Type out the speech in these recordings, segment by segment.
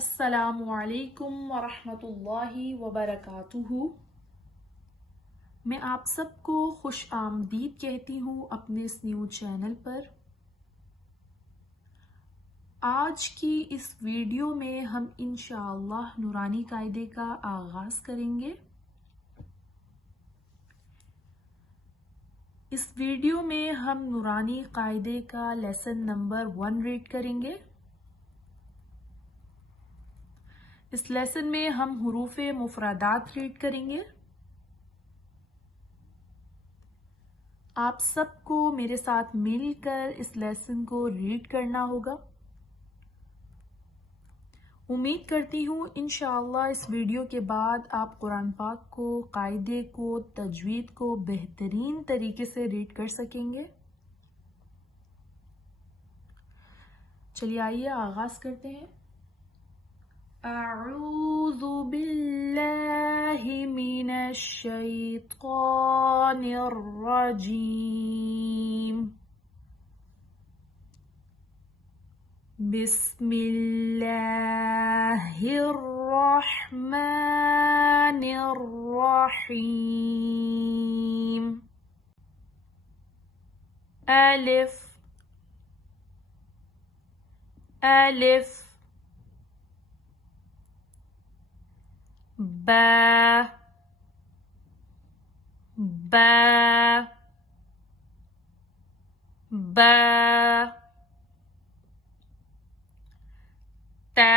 अस्सलामुअलैकुम वरहमतुल्लाहि वबरकातुहू। मैं आप सबको खुश आमदीद कहती हूँ अपने इस न्यू चैनल पर। आज की इस वीडियो में हम इंशाअल्लाह नूरानी कायदे का आगाज करेंगे। इस वीडियो में हम नूरानी कायदे का लेसन नंबर 1 रीड करेंगे। इस लेसन में हम हुरूफे मुफरदात रीड करेंगे। आप सबको मेरे साथ मिलकर इस लेसन को रीड करना होगा। उम्मीद करती हूँ इंशाअल्लाह इस वीडियो के बाद आप कुरान पाक को, कायदे को, तजवीद को बेहतरीन तरीके से रीड कर सकेंगे। चलिए आइए आगाज करते हैं। अऊज़ु बिल्लाहि मिनश शैतानिर रजीम। बिस्मिल्लाहिर्रहमानिर्रहीम। अलिफ अलिफ बा बा बा ता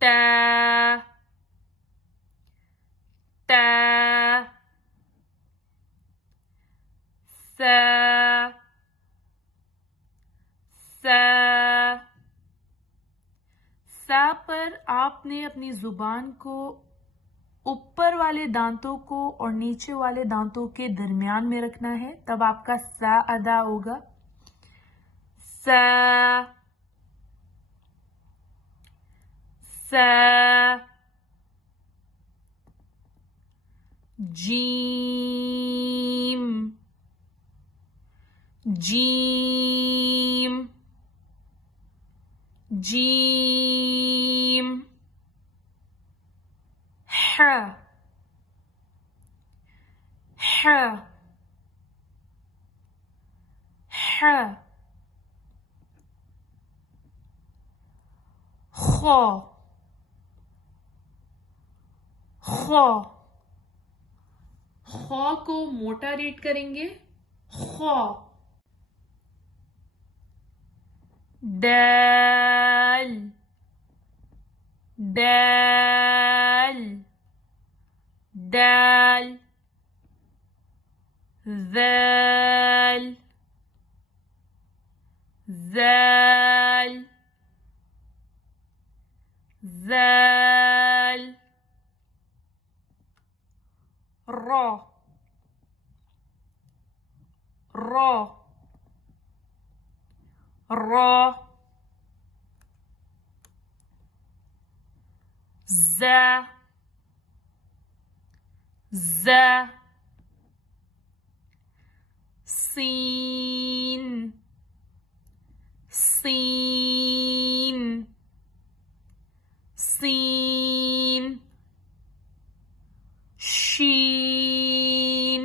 ता ता सा सा सा पर आपने अपनी जुबान को ऊपर वाले दांतों को और नीचे वाले दांतों के दरमियान में रखना है, तब आपका सा अदा होगा। सा सा जीम जीम जीम ह ह ह खो खो खो को मोटा रीड करेंगे। खो दाल दाल दाल ذال ذال ذال را را را ز ز सीन सीन सीन शीन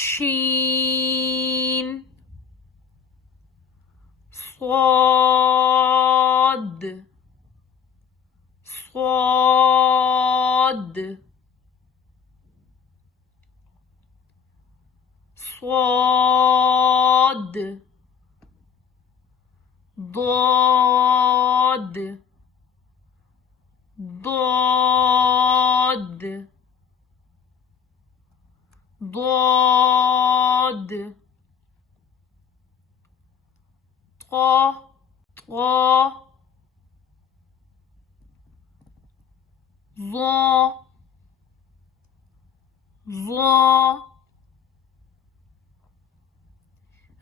शीन स्वाद स्वाद स्वाद ضاد ضاد ضاد طا طا ظا ظا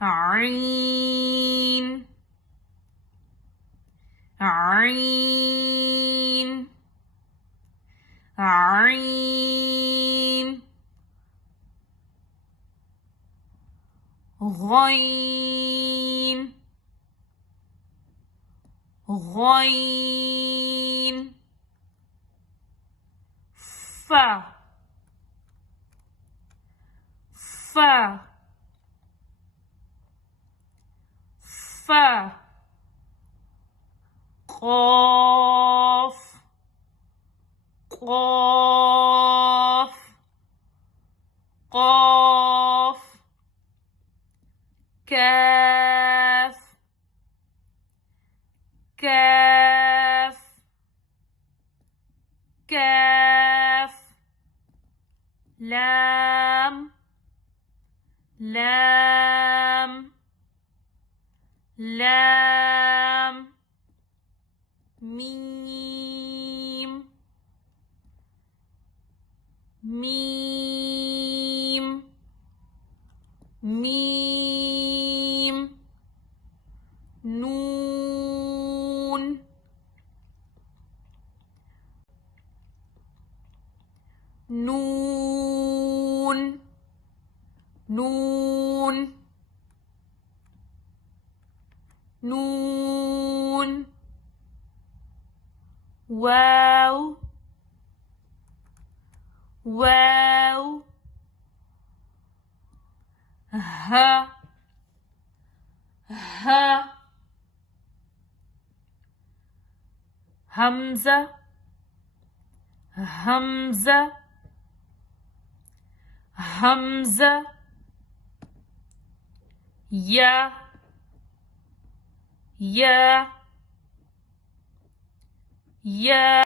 عين عين عين غين غين فا فا فا قاف قاف قاف كاف كاف كاف لام لام لام ميم ميم ميم نون نون نون نون واو واو ها ها همزة همزة همزة يا يا يا